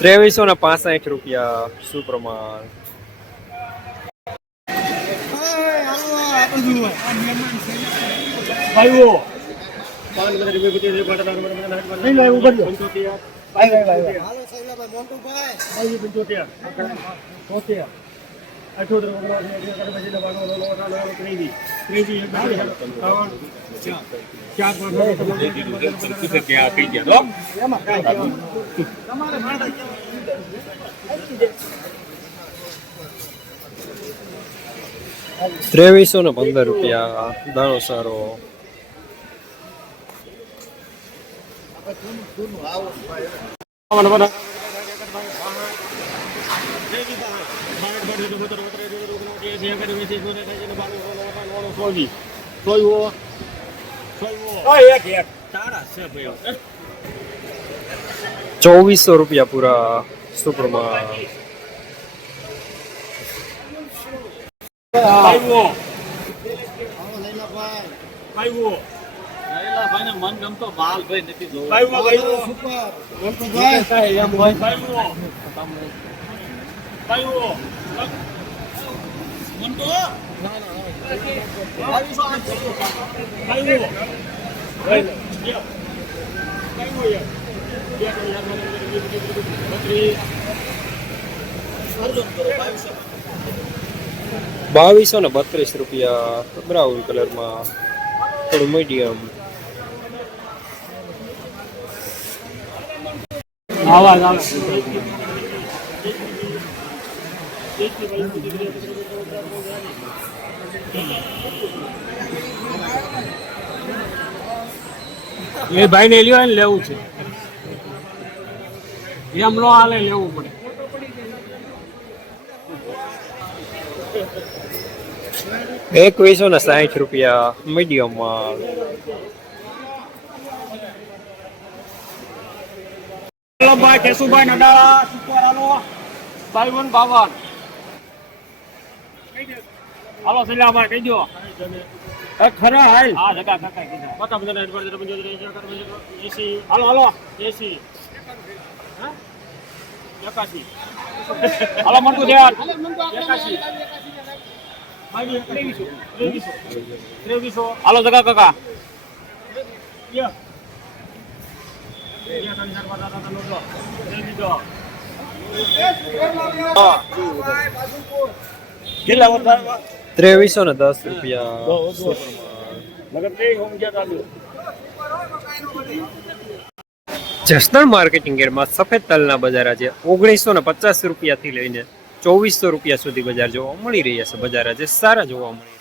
₹2365 સુપ્રમાણ. ₹2315 દાણો સારો. ₹2400 પૂરા સુપ્રમાણ. મન ગમતો માલ ભાઈ નથી જોવો. ₹2232 બ્રાઉન કલરમાં, થોડું મીડિયમ. આવાજ આવે એ ભાઈ ને લ્યો ને લેવું છે એમ નો હાલે, લેવું પડે. ₹2160 મીડિયમ માલ. ભાઈ કેશુભાઈ નડાળા સુપર હાલો 5252 હાલો સલામાં કહી દો ખરા હાલ. હા જગા કાકા કીધું બતા બધા હેડ પર 80 હાલો હાલો 80 હા 81 હાલો મંટુ દેવાન 81 ભાઈ 2300 હાલો જગા કાકા જસદણ માર્કેટિંગ યાર્ડમાં સફેદ તલના બજાર આજે ₹1950 થી લઈને ₹2400 સુધી બજાર જોવા મળી રહ્યા છે. બજાર આજે સારા જોવા મળી.